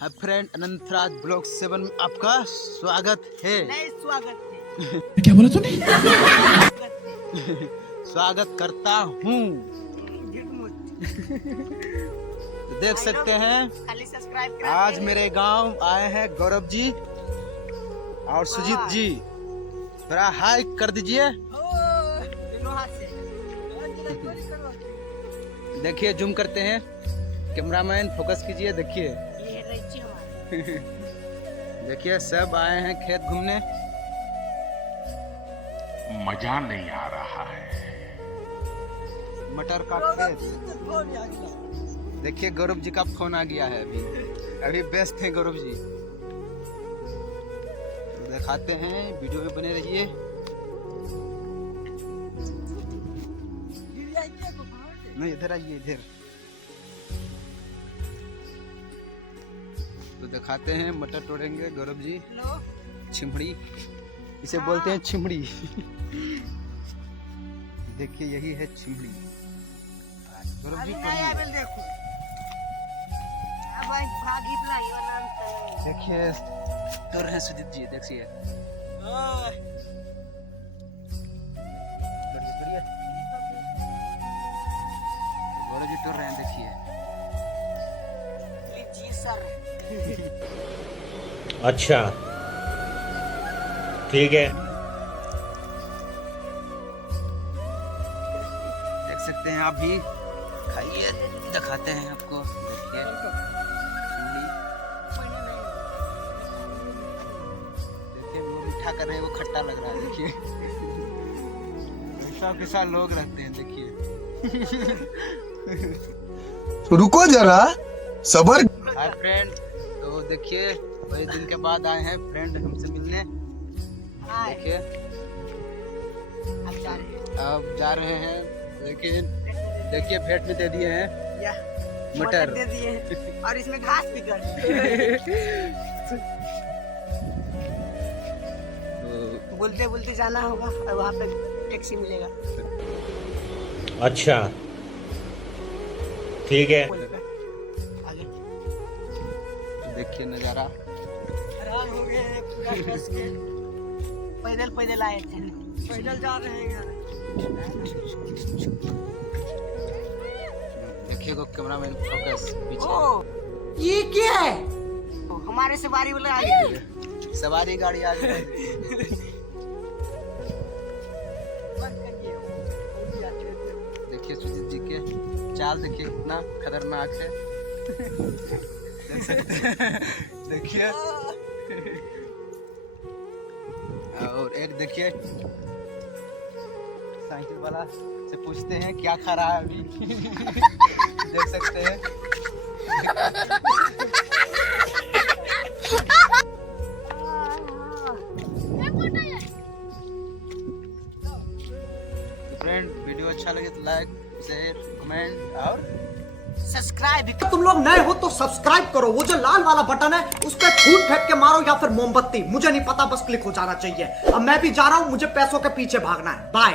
Hi friend, Anantraj blog 7 में आपका स्वागत है। नहीं स्वागत है। क्या बोला तूने? स्वागत करता हूँ। देख सकते हैं खाली सब्सक्राइब आज मेरे गांव आए हैं गौरव जी और सुजीत जी। थोड़ा हाई कर दीजिए। देखिए, जूम करते हैं, कैमरामैन फोकस कीजिए। देखिए देखिए, सब आए हैं खेत घूमने। मजा नहीं आ रहा है। मटर का खेत। देखिए, गौरव जी का फोन आ गया है। अभी व्यस्त हैं गौरव जी। तो दिखाते हैं, वीडियो में बने रहिए। नहीं, इधर आइए, इधर। तो दिखाते हैं, मटर तोड़ेंगे गौरव जी। छिमड़ी इसे बोलते हैं, छिमड़ी। देखिए, यही है छिमड़ी। गौरव जी देखिए, तोड़ रहे हैं सुजीत जी। देखिए, गौरव जी तोड़ रहे हैं। देखिए, जी सर। अच्छा, ठीक है। देख सकते हैं, आप भी खाइए, दिखाते हैं आपको। देखिए, देखिए वो मीठा कर रहे हैं, वो खट्टा लग रहा है। देखिए, ऐसा कैसा लोग रहते हैं। देखिए, रुको जरा, सबर। हाय फ्रेंड, तो देखिए, कई दिन के बाद आए हैं फ्रेंड हमसे मिलने। देखिए, अब जा रहे हैं। देखिए भेंट में दे दिए हैं मटर दे दिए और इसमें घास भी कर तो बोलते बोलते जाना होगा और वहाँ पे टैक्सी मिलेगा। अच्छा, ठीक है। आगे देखिए नजारा। हैरान हो गए हैं पूरा फंस के। पैदल पैदल आए थे, पैदल जा रहे हैं घर। देखिए को कैमरामैन फोकस पीछे। ओ, ये क्या है? हमारे सवारी वाला आ गया। सवारी गाड़ी आ गई। देखिए सुजीत जी के चाल, देखिए कितना खतरनाक है। देख सकते हैं। देखिए, और एक देखिए, साइकिल वाला से पूछते हैं क्या खा रहा है अभी। देख सकते हैं। फ्रेंड, वीडियो अच्छा लगे तो लाइक, शेयर, कमेंट और सब्सक्राइब। तुम लोग नए हो तो सब्सक्राइब करो। वो जो लाल वाला बटन है उस पर फूट फेंक के मारो या फिर मोमबत्ती, मुझे नहीं पता, बस क्लिक हो जाना चाहिए। अब मैं भी जा रहा हूँ, मुझे पैसों के पीछे भागना है। बाय।